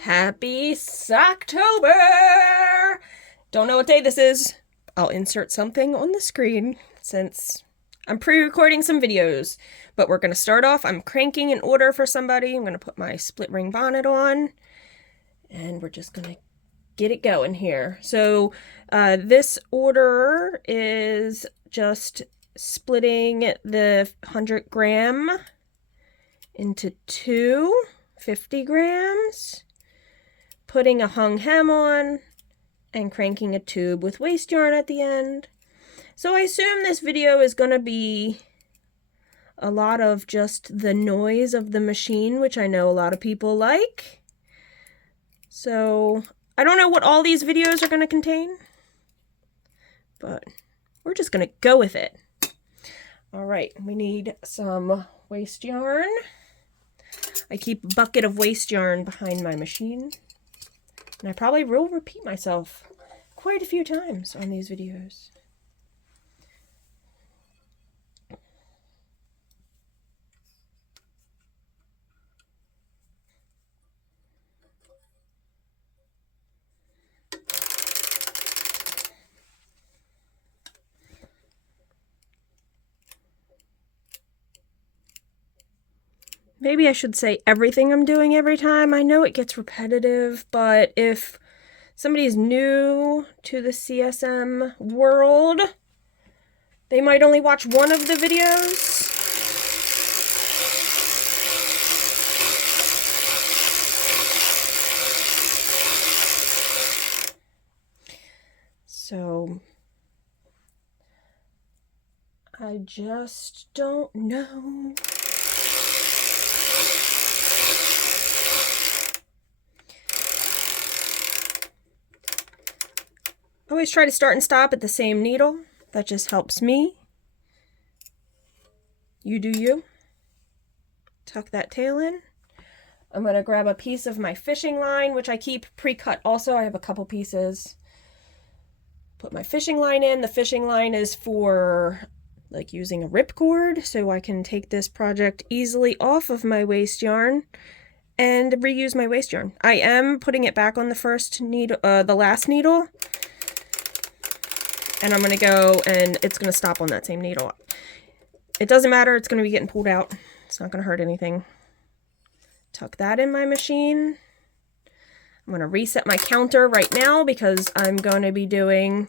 Happy Socktober! Don't know what day this is. I'll insert something on the screen since I'm pre-recording some videos. But we're going to start off. I'm cranking an order for somebody. I'm going to put my split ring bonnet on. And we're just going to get it going here. So this order is just splitting the 100 gram into two 50 grams, putting a hung hem on, and cranking a tube with waste yarn at the end. So I assume this video is going to be a lot of just the noise of the machine, which I know a lot of people like. So I don't know what all these videos are going to contain, but we're just going to go with it. All right, we need some waste yarn. I keep a bucket of waste yarn behind my machine. And I probably will repeat myself quite a few times on these videos. Maybe I should say everything I'm doing every time. I know it gets repetitive, but if somebody's new to the CSM world, they might only watch one of the videos. So I just don't know. I always try to start and stop at the same needle. That just helps me. You do you. Tuck that tail in. I'm going to grab a piece of my fishing line, which I keep pre-cut also. I have a couple pieces. Put my fishing line in. The fishing line is for like using a ripcord, so I can take this project easily off of my waste yarn and reuse my waste yarn. I am putting it back on the first needle, the last needle. And I'm going to go and it's going to stop on that same needle. It doesn't matter. It's going to be getting pulled out. It's not going to hurt anything. Tuck that in my machine. I'm going to reset my counter right now because I'm going to be doing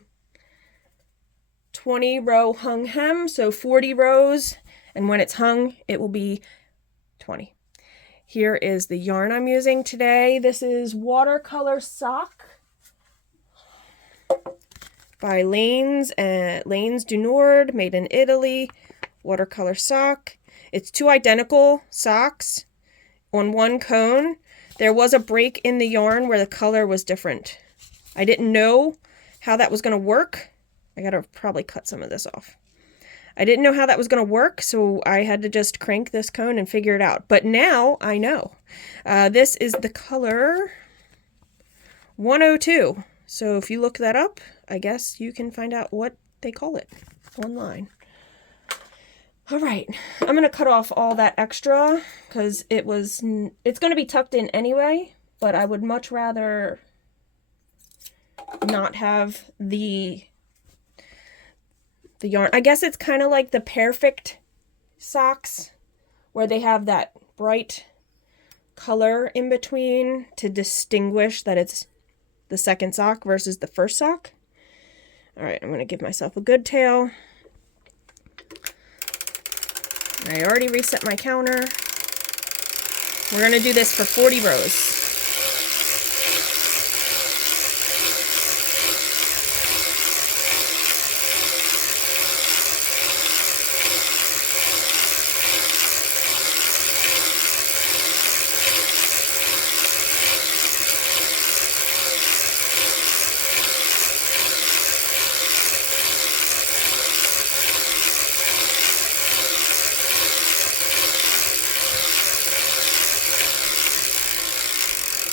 20 row hung hem. So 40 rows. And when it's hung, it will be 20. Here is the yarn I'm using today. This is Watercolor Sock by Lanes du Nord, made in Italy. Watercolor sock. It's two identical socks on one cone. There was a break in the yarn where the color was different. I didn't know how that was going to work. I gotta probably cut some of this off. I didn't know how that was going to work, so I had to just crank this cone and figure it out. But now I know. This is the color 102. So if you look that up, I guess you can find out what they call it online. All right, I'm going to cut off all that extra because it's going to be tucked in anyway, but I would much rather not have the yarn. I guess it's kind of like the Perfect socks where they have that bright color in between to distinguish that it's the second sock versus the first sock. All right, I'm going to give myself a good tail. I already reset my counter. We're going to do this for 40 rows.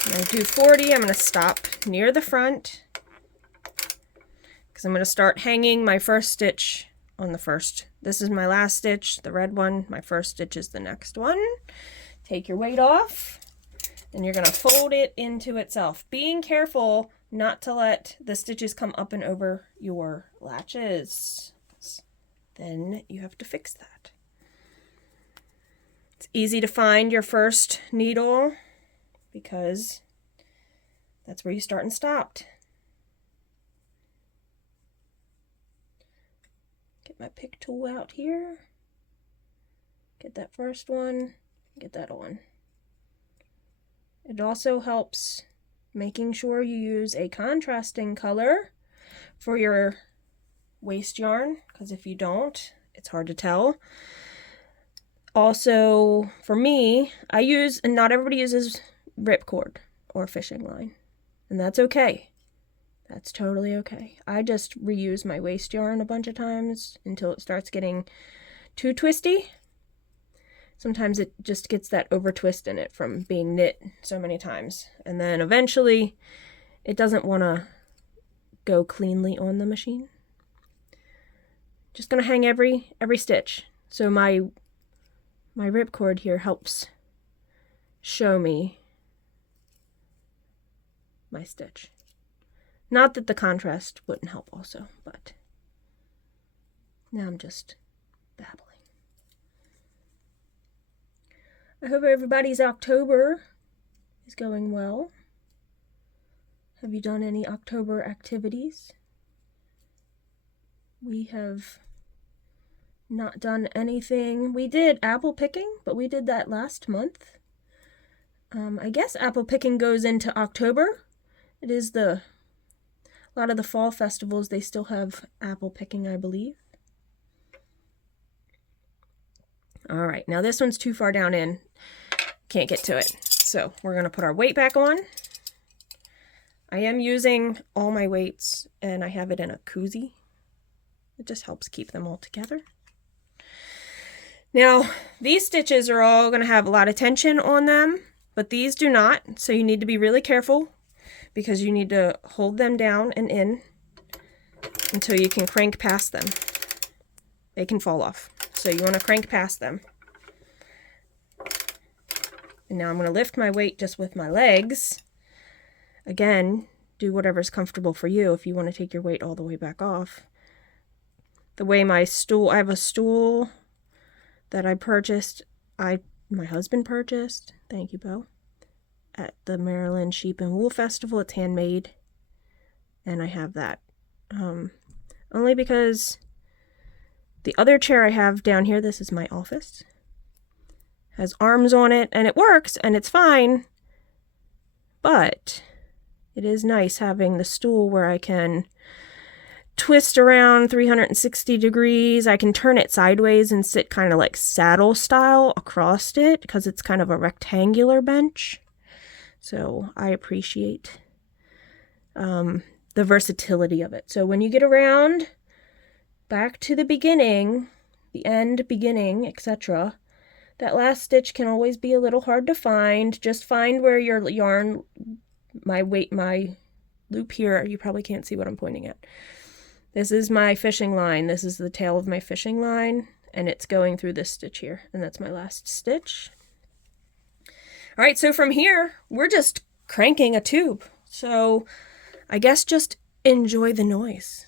I'm going to do 40. I'm going to stop near the front because I'm going to start hanging my first stitch on the first. This is my last stitch, the red one. My first stitch is the next one. Take your weight off. And you're going to fold it into itself, being careful not to let the stitches come up and over your latches. Then you have to fix that. It's easy to find your first needle because that's where you start and stopped. Get my pick tool out here. Get that first one, get that on. It also helps making sure you use a contrasting color for your waste yarn, because if you don't, it's hard to tell. Also, for me, I use, and not everybody uses ripcord or fishing line, and that's okay. That's totally okay. I just reuse my waste yarn a bunch of times until it starts getting too twisty. Sometimes it just gets that over twist in it from being knit so many times. And then eventually it doesn't want to go cleanly on the machine. Just going to hang every stitch. So my ripcord here helps show me my stitch. Not that the contrast wouldn't help also, but now I'm just babbling. I hope everybody's October is going well. Have you done any October activities? We have not done anything. We did apple picking, but we did that last month. I guess apple picking goes into October. It is a lot of the fall festivals, they still have apple picking, I believe. All right, now this one's too far down in. Can't get to it. So we're going to put our weight back on. I am using all my weights, and I have it in a koozie. It just helps keep them all together. Now, these stitches are all going to have a lot of tension on them, but these do not, so you need to be really careful because you need to hold them down and in until you can crank past them. They can fall off, so you want to crank past them. And now I'm going to lift my weight just with my legs. Again, do whatever's comfortable for you if you want to take your weight all the way back off. The way my stool, I have a stool that I purchased, my husband purchased, thank you, Bo, at the Maryland Sheep and Wool Festival. It's handmade, and I have that. Only because the other chair I have down here, this is my office, has arms on it, and it works, and it's fine, but it is nice having the stool where I can twist around 360 degrees. I can turn it sideways and sit kind of like saddle style across it because it's kind of a rectangular bench. So I appreciate the versatility of it. So when you get around back to the beginning, the end, beginning, etc., that last stitch can always be a little hard to find. Just find where your yarn, my loop here, you probably can't see what I'm pointing at. This is my fishing line. This is the tail of my fishing line, and it's going through this stitch here, and that's my last stitch. All right, so from here, we're just cranking a tube. So I guess just enjoy the noise.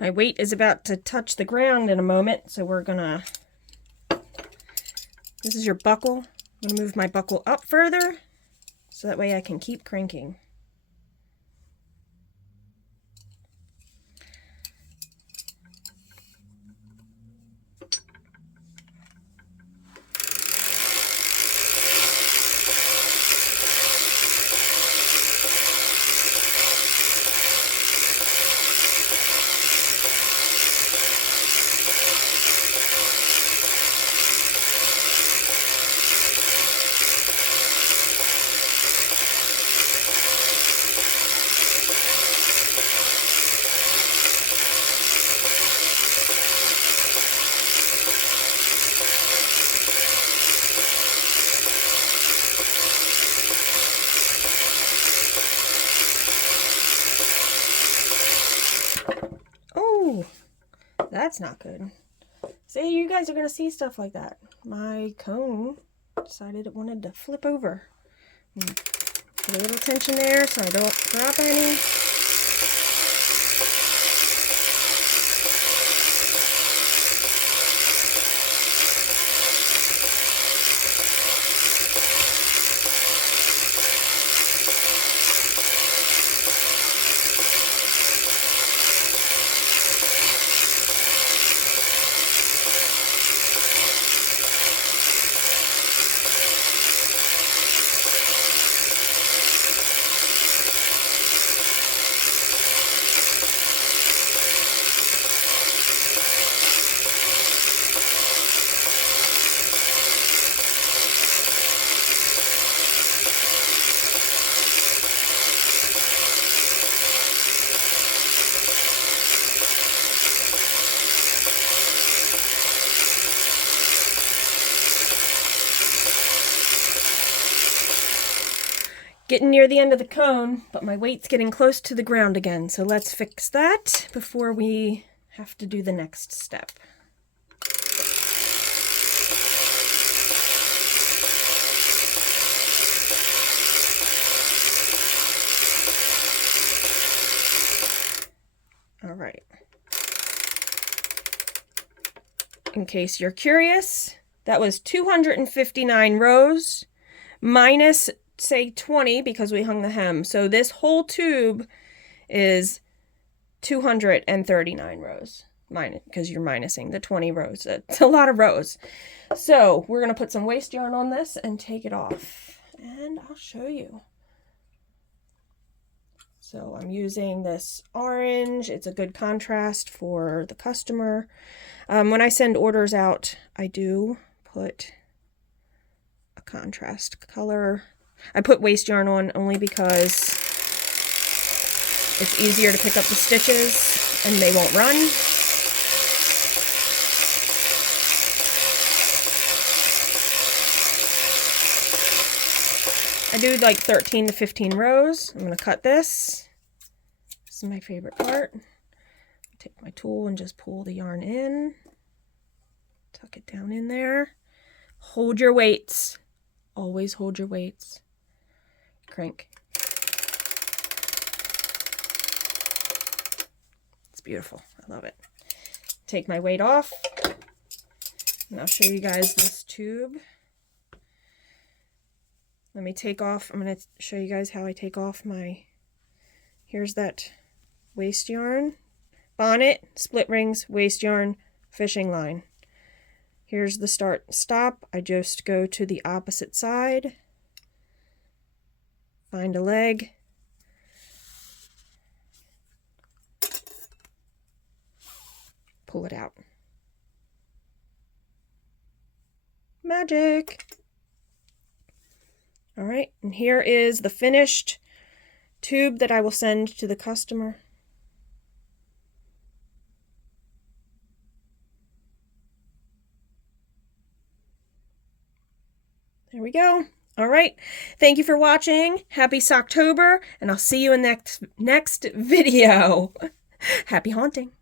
My weight is about to touch the ground in a moment, so we're gonna, this is your buckle. I'm gonna move my buckle up further so that way I can keep cranking. Oh, that's not good. See, you guys are going to see stuff like that. My cone decided it wanted to flip over. Put a little tension there so I don't drop any. Getting near the end of the cone, but my weight's getting close to the ground again. So let's fix that before we have to do the next step. All right. In case you're curious, that was 259 rows minus, say, 20 because we hung the hem. So this whole tube is 239 rows, minus, because you're minusing the 20 rows. It's a lot of rows. So we're going to put some waste yarn on this and take it off. And I'll show you. So I'm using this orange. It's a good contrast for the customer. When I send orders out, I do put a contrast color. I put waste yarn on only because it's easier to pick up the stitches and they won't run. I do like 13 to 15 rows. I'm going to cut this. This is my favorite part. Take my tool and just pull the yarn in. Tuck it down in there. Hold your weights. Always hold your weights. Crank. It's beautiful. I love it. Take my weight off. And I'll show you guys this tube. Let me take off. I'm going to show you guys how I take off my, here's that waste yarn. Bonnet, split rings, waste yarn, fishing line. Here's the start and stop. I just go to the opposite side. Find a leg. Pull it out. Magic! All right, and here is the finished tube that I will send to the customer. There we go. All right. Thank you for watching. Happy Socktober, and I'll see you in the next video. Happy haunting.